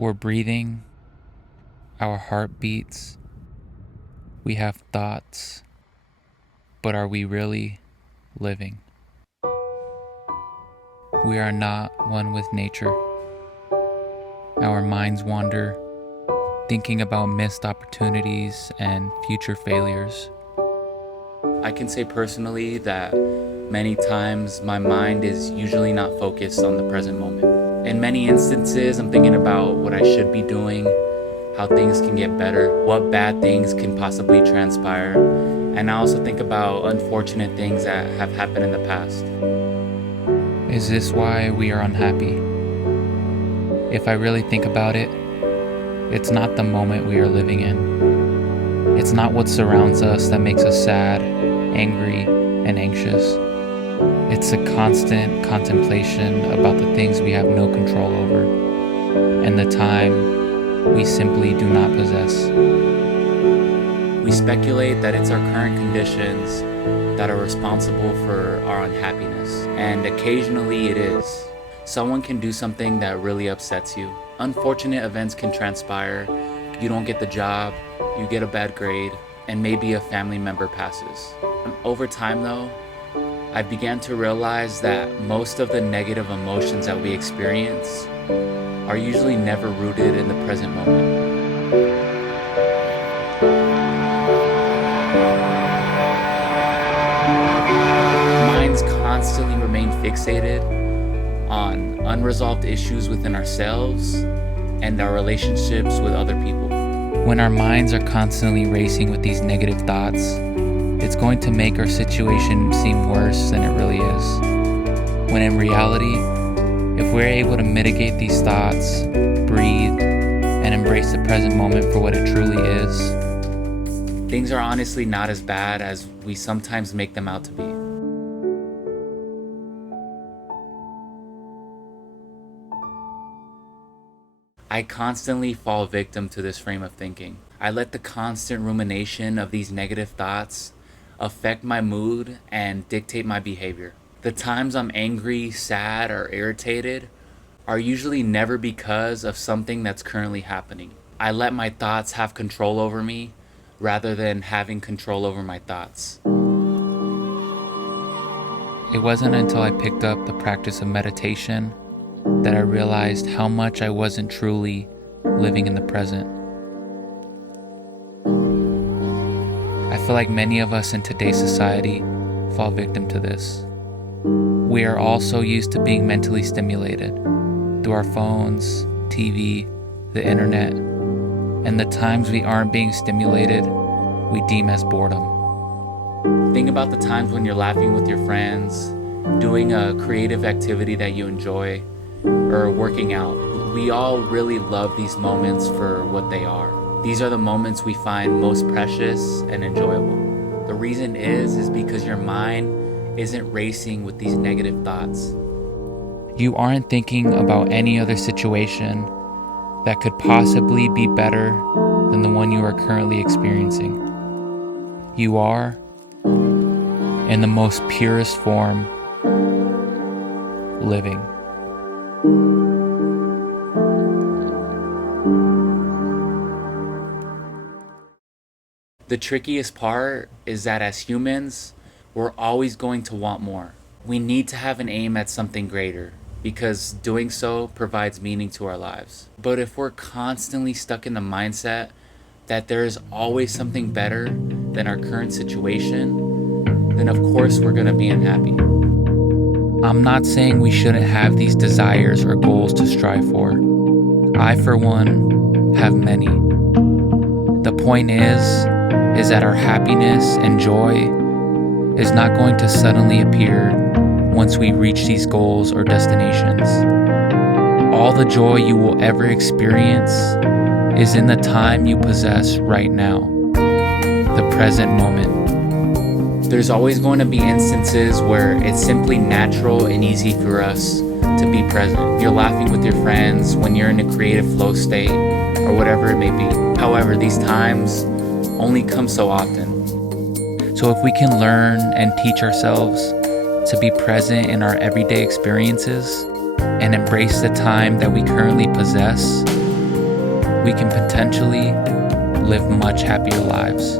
We're breathing, our heart beats, we have thoughts, but are we really living? We are not one with nature. Our minds wander, thinking about missed opportunities and future failures. I can say personally that many times my mind is usually not focused on the present moment. In many instances, I'm thinking about what I should be doing, how things can get better, what bad things can possibly transpire, and I also think about unfortunate things that have happened in the past. Is this why we are unhappy? If I really think about it, it's not the moment we are living in. It's not what surrounds us that makes us sad, angry, and anxious. It's a constant contemplation about the things we have no control over, and the time we simply do not possess. We speculate that it's our current conditions that are responsible for our unhappiness, and occasionally it is. Someone can do something that really upsets you. Unfortunate events can transpire. You don't get the job, you get a bad grade, and maybe a family member passes. Over time though, I began to realize that most of the negative emotions that we experience are usually never rooted in the present moment. Minds constantly remain fixated on unresolved issues within ourselves and our relationships with other people. When our minds are constantly racing with these negative thoughts, it's going to make our situation seem worse than it really is. When in reality, if we're able to mitigate these thoughts, breathe, and embrace the present moment for what it truly is, things are honestly not as bad as we sometimes make them out to be. I constantly fall victim to this frame of thinking. I let the constant rumination of these negative thoughts affect my mood and dictate my behavior. The times I'm angry, sad, or irritated are usually never because of something that's currently happening. I let my thoughts have control over me rather than having control over my thoughts. It wasn't until I picked up the practice of meditation that I realized how much I wasn't truly living in the present. I feel like many of us in today's society fall victim to this. We are all so used to being mentally stimulated through our phones, TV, the internet, and the times we aren't being stimulated, we deem as boredom. Think about the times when you're laughing with your friends, doing a creative activity that you enjoy, or working out. We all really love these moments for what they are. These are the moments we find most precious and enjoyable. The reason is because your mind isn't racing with these negative thoughts. You aren't thinking about any other situation that could possibly be better than the one you are currently experiencing. You are, in the most purest form, living. The trickiest part is that as humans, we're always going to want more. We need to have an aim at something greater because doing so provides meaning to our lives. But if we're constantly stuck in the mindset that there is always something better than our current situation, then of course we're going to be unhappy. I'm not saying we shouldn't have these desires or goals to strive for. I, for one, have many. The point is that our happiness and joy is not going to suddenly appear once we reach these goals or destinations. All the joy you will ever experience is in the time you possess right now, the present moment. There's always going to be instances where it's simply natural and easy for us to be present. You're laughing with your friends when you're in a creative flow state or whatever it may be. However, these times only come so often. So if we can learn and teach ourselves to be present in our everyday experiences and embrace the time that we currently possess, we can potentially live much happier lives.